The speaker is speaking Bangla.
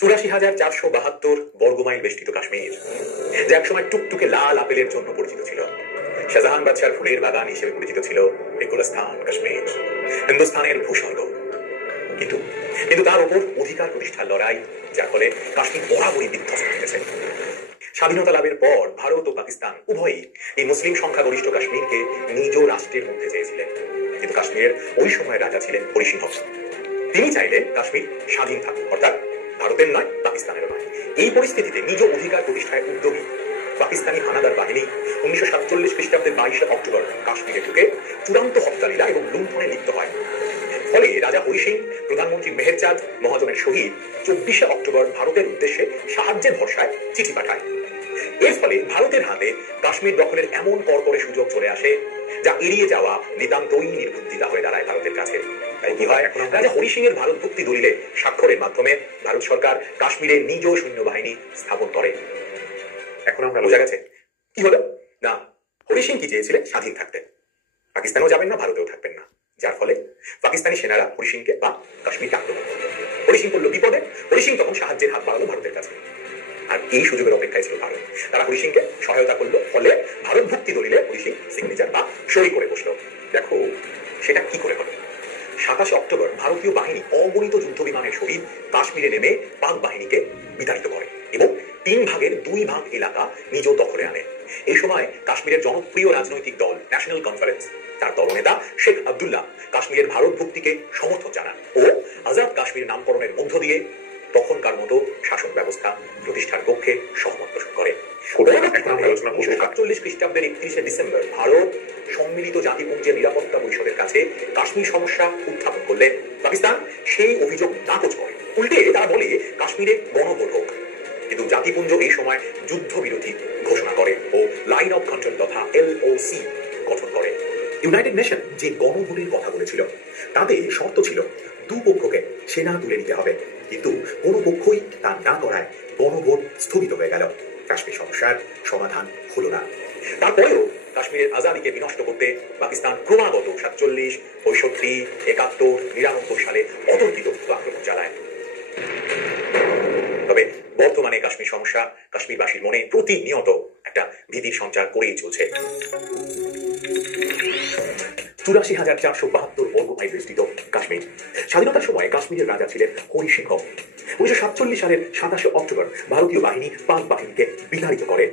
84,472 বর্গমাইল বেষ্টিত কাশ্মীর, যা একসময় টুকটুকে লাল আপেলের জন্য পরিচিত ছিল। শাহজাহান বাদশার ফুলের বাগান হিসেবে পরিচিত ছিল এই গুলস্তান কাশ্মীর, হিন্দুস্তানের ভূস্বর্গ। কিন্তু কিন্তু তার উপর অধিকার প্রতিষ্ঠার লড়াই, যার ফলে কাশ্মীর বরাবরই বিধ্বস্ত হয়েছে। স্বাধীনতা লাভের পর ভারত ও পাকিস্তান উভয়ই এই মুসলিম সংখ্যাগরিষ্ঠ কাশ্মীরকে নিজ রাষ্ট্রের মধ্যে চেয়েছিলেন, কিন্তু কাশ্মীরের ওই সময়ের রাজা ছিলেন হরি সিংহ। তিনি চাইলেন কাশ্মীর স্বাধীন থাকুক, অর্থাৎ ভারতের নয়, পাকিস্তানেরও নয়। এই পরিস্থিতিতে নিজ অধিকার প্রতিষ্ঠায় উদ্যোগী পাকিস্তানি হানাদার বাহিনী 1947 খ্রিস্টাব্দের 22 অক্টোবর কাশ্মীরে ঢুকে চূড়ান্ত হত্যালীলা এবং লুণ্ঠনে লিপ্ত হয়। ফলে রাজা হরি সিং প্রধানমন্ত্রী মেহেরচাঁদ মহাজনের সহিত 24 অক্টোবর ভারতের উদ্দেশ্যে সাহায্যের ভরসায় চিঠি পাঠায়। এর ফলে ভারতের হাতে কাশ্মীর দখলের এমন করকরে সুযোগ চলে আসে, যা এড়িয়ে যাওয়া নিতান্তই নির্বুদ্ধিতা হয়ে দাঁড়ায় ভারতের কাছে। তাই কি হয়, রাজা হরি সিং এর ভারত ভুক্তি দলিলে স্বাক্ষরের মাধ্যমে ভারত সরকার কাশ্মীরে নিজ সৈন্যবাহিনী স্থাপন করে। এখন আমরা বোঝা গেছে কি হলো না, হরি সিং কি চেয়েছিলেন? স্বাধীন থাকতে। পাকিস্তানেও যাবেন না, ভারতেও থাকবেন না, যার ফলে পাকিস্তানি সেনারা হরি সিংকে বা কাশ্মীরকে আক্রমণ করল। হরি সিং পড়ল বিপদে। হরি সিং তখন সাহায্যের হাত বাড়ালো ভারতের কাছে, আর এই সুযোগের অপেক্ষায় ছিল ভারত। তারা হরি সিংকে সহায়তা করলো, ফলে ভারত ভুক্তি দলিলে হরি সিং সিগনেচার বা সই করে বসলো। দেখো সেটা কি করে হলো। 27 অক্টোবর ভারতীয় বাহিনী অগণিত যুদ্ধ বিমানের সহিত কাশ্মীরে নেমে পাক বাহিনীকে বিতাড়িত করে এবং 3 ভাগের 2 ভাগ এলাকা নিজ দখলে আনে। এই সময় কাশ্মীরের জনপ্রিয় রাজনৈতিক দল ন্যাশনাল কনফারেন্স, তার দলনেতা শেখ আব্দুল্লাহ কাশ্মীরের ভারত ভুক্তিকে সমর্থন জানান ও আজাদ কাশ্মীর নামকরণের মধ্য দিয়ে তখনকার মতো শাসন ব্যবস্থা প্রতিষ্ঠার পক্ষে সহমত পোষণ করে। 1947 খ্রিস্টাব্দের 31 ডিসেম্বর ভারত সম্মিলিত জাতিপুঞ্জের নিরাপত্তা পরিষদের কাছে কাশ্মীর সমস্যা উত্থাপন করলে পাকিস্তান সেই অভিযোগ নাকচ করে। উল্টে তারা বলে কাশ্মীরে গণভোট হোক। কিন্তু জাতিপুঞ্জ এই সময় যুদ্ধবিরতি ঘোষণা করে ও লাইন অফ কন্ট্রোল তথা LOC গঠন করে। ইউনাইটেড নেশন যে গণভোটের কথা বলেছিল তাতে শর্ত ছিল দুপক্ষকে সেনা তুলে নিতে হবে, কিন্তু কোনো পক্ষই তা না করায় গণভোট স্থগিত হয়ে গেল। কাশ্মীর সমস্যার সমাধান হলো না। তারপরেও কাশ্মীরের আজাদিকে বিনষ্ট করতে পাকিস্তান ক্রমাগত 47, 65, 71, 99 সালে অতর্কিত আক্রমণ চালায়। তবে বর্তমানে কাশ্মীর সমস্যা কাশ্মীরবাসীর মনে প্রতিনিয়ত একটা ভীতির সঞ্চার করেই চলছে। 84,472 বর্গমাইল বিস্তৃত কাশ্মীর। স্বাধীনতার সময় কাশ্মীরের রাজা ছিলেন হরি সিংহ। 1947 সালের 27 অক্টোবর ভারতীয় বাহিনী পাক বাহিনীকে বিতাড়িত করে।